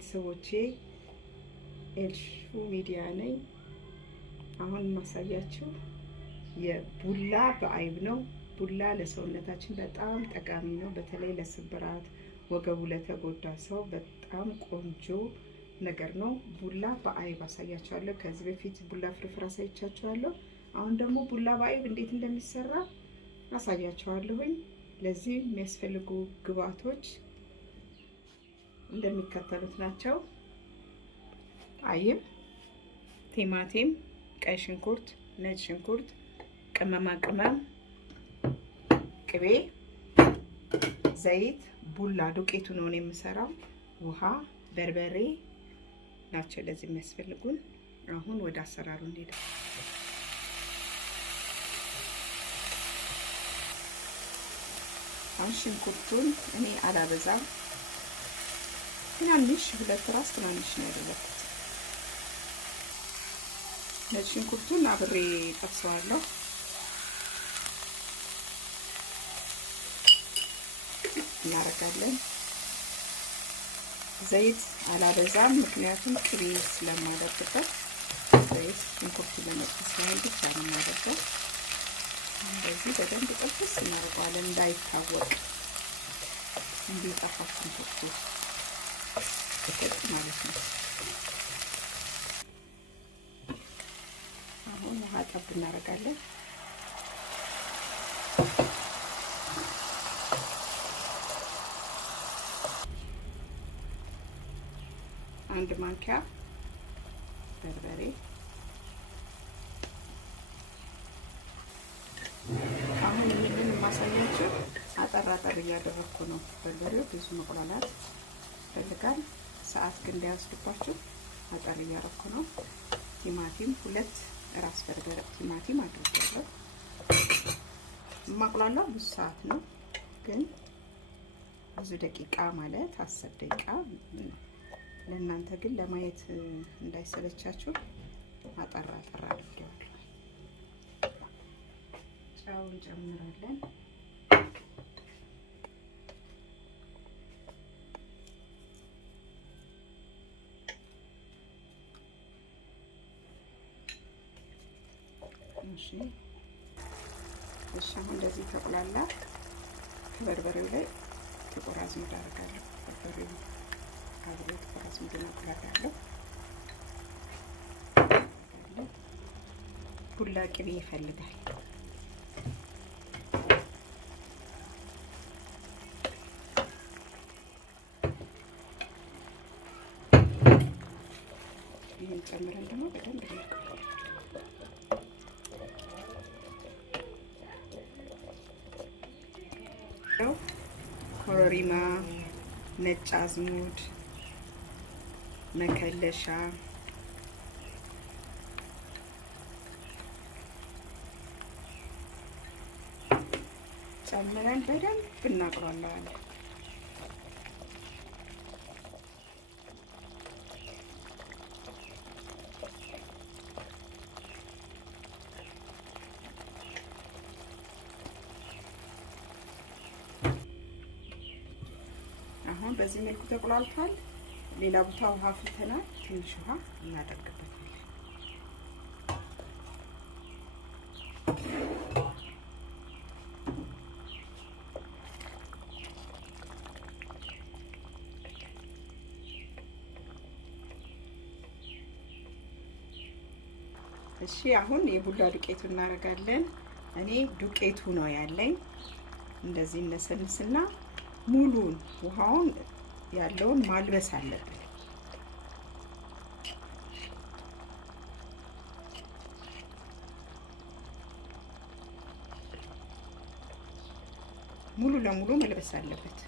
ቤተሰቦቼ ኤልሹ ሚዲያ ነኝ። አሁን ማሳያችሁ የቡላ በአይብ ነው። ቡላ ለሰውነታችን በጣም ጠቃሚ ነው። በተለይ ለስብራት ወገቡ ለተጎዳ ሰው በጣም ቆንጆ ነገር ነው። ቡላ በአይብ አሳያችኋለሁ። ከዚህ በፊት ቡላ ፍርፍር አሳይቻችኋለሁ። አሁን ደግሞ ቡላ በአይብ እንዴት እንደሚሰራ አሳያችኋለሁኝ። ለዚህ የሚያስፈልጉ ግብአቶች እንደሚከተሉት ናቸው። አይብ፣ ቲማቲም፣ ቀይ ሽንኩርት፣ ነጭ ሽንኩርት፣ ቅመማ ቅመም፣ ቅቤ፣ ዘይት፣ ቡላ ዱቄቱ ነው የምሰራው፣ ውሃ፣ በርበሬ ናቸው ለዚህ የሚያስፈልጉን። አሁን ወደ አሰራሩ እንሄዳለን። አሁን ሽንኩርቱን እኔ አላበዛም፣ ትናንሽ 2 ራስ ትናንሽ ነው ያደረኩት። ነጭ ሽንኩርቱን አብሬ ጠብሰዋለሁ። እናደርጋለን። ዘይት አላበዛም፣ ምክንያቱም ቅቤ ስለማደርግበት ዘይት ሽንኩርቱን ለመጥበስ ያህል ብቻ ነው የማደርገው። እንደዚህ በደንብ ጥብስ እናደርገዋለን እንዳይታወቅ እንዲጠፋ ሽንኩርቱ ተከት ማለት ነው። አሁን ውሃ ጠብ እናደርጋለን። አንድ ማንኪያ በርበሬ፣ አሁን ይሄንን ማሳያችሁ አጠር እያደረኩ ነው። በርበሬው ብዙ መቆላላት ይፈልጋል፣ ሰዓት ግን እንዳያስደባችሁ አጠር እያደረኩ ነው። ቲማቲም 2 ራስ በርበሬ ቲማቲም አድርጌያለሁ። ማቆላላው ብዙ ሰዓት ነው፣ ግን ብዙ ደቂቃ ማለት 10 ደቂቃ ለእናንተ ግን ለማየት እንዳይሰለቻችሁ አጠር አድርጌዋለሁ። ጨው እንጨምራለን። እሺ አሁን እንደዚህ ተቆላላ። በርበሬው ላይ ጥቁር አዝሙድ አደርጋለሁ። በርበሬው አብሬ ጥቁር አዝሙድ አደርጋለሁ። ቡላ ቅቤ ይፈልጋል። ይሄን ጨምረን ደግሞ በደንብ ኮረሪማ፣ ነጭ አዝሙድ፣ መከለሻ፣ ጨምረን በደንብ እናቅራለን። አሁን በዚህ መልኩ ተቆላልቷል። ሌላ ቦታ ውሃ ፍልተናል። ትንሽ ውሃ እናደርግበታለን። እሺ አሁን የቡላ ዱቄቱ እናደርጋለን። እኔ ዱቄቱ ነው ያለኝ። እንደዚህ እነሰንስና ሙሉን ውሃውን ያለውን ማልበስ አለብን። ሙሉ ለሙሉ መልበስ አለበት።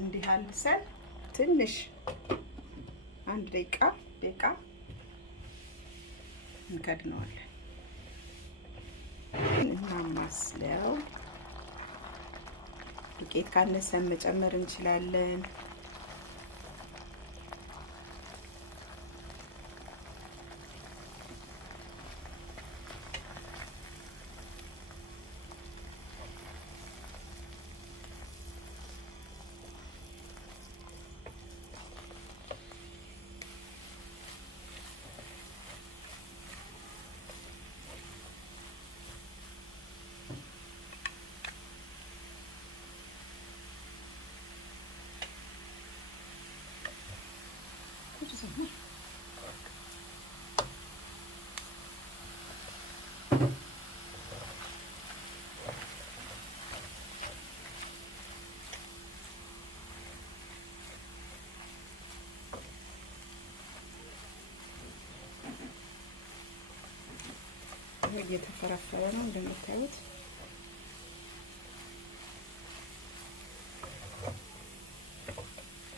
እንዲህ አልሰን ትንሽ 1 ደቂቃ እንከድነዋለን። እናማስለው። ዱቄት ካነሰን መጨመር እንችላለን። እየተፈረፈረ ነው እንደምታዩት።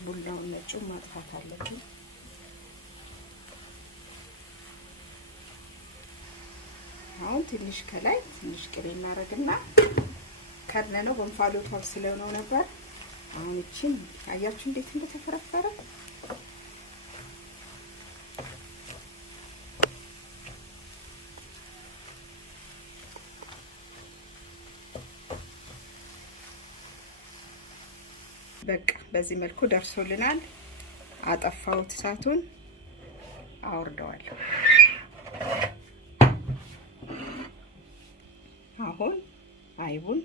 ቡላውን ነጩን ማጥፋት አለብን። አሁን ትንሽ ከላይ ትንሽ ቅቤ እናደርግና ከነነው በእንፋሎቱ አብስለነው ነበር። አሁን እቺን አያችሁ እንዴት እንደተፈረፈረ። በቃ በዚህ መልኩ ደርሶልናል። አጠፋሁት እሳቱን፣ አወርደዋለሁ። አሁን አይቡን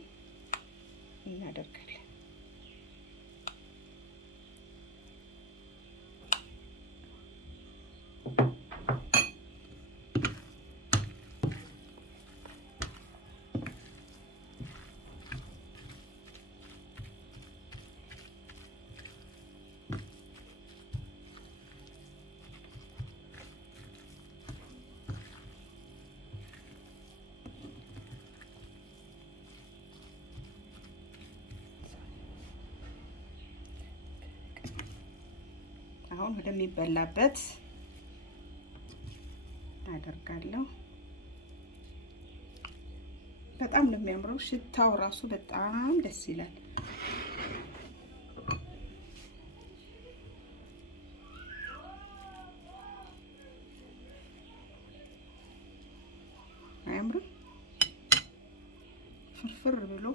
እናደርጋለን። አሁን ወደሚበላበት አደርጋለሁ። በጣም ነው የሚያምረው። ሽታው ራሱ በጣም ደስ ይላል። አያምርም? ፍርፍር ብሎ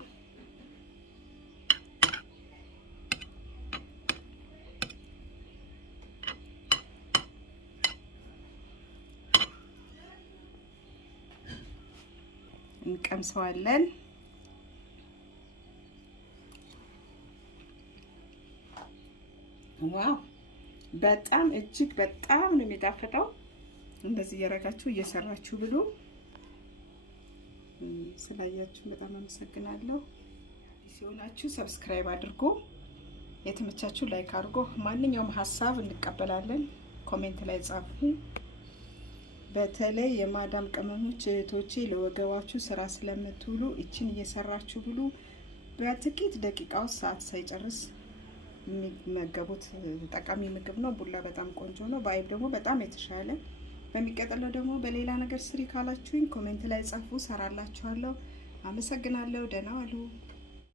እንቀምሰዋለን። ዋው በጣም እጅግ በጣም ነው የሚጣፍጠው። እንደዚህ እያረጋችሁ እየሰራችሁ ብሉ። ስላያችሁ በጣም አመሰግናለሁ። ሲሆናችሁ ሰብስክራይብ አድርጉ። የተመቻችሁ ላይክ አድርጉ። ማንኛውም ሀሳብ እንቀበላለን። ኮሜንት ላይ ጻፉ። በተለይ የማዳም ቅመሞች እህቶቼ ለወገባችሁ ስራ ስለምትውሉ እቺን እየሰራችሁ ብሉ። በጥቂት ደቂቃው ሰዓት ሳይጨርስ የሚመገቡት ጠቃሚ ምግብ ነው። ቡላ በጣም ቆንጆ ነው። በአይብ ደግሞ በጣም የተሻለ። በሚቀጥለው ደግሞ በሌላ ነገር ስሪ ካላችሁኝ ኮሜንት ላይ ጻፉ፣ ሰራላችኋለሁ። አመሰግናለሁ። ደህና ዋሉ።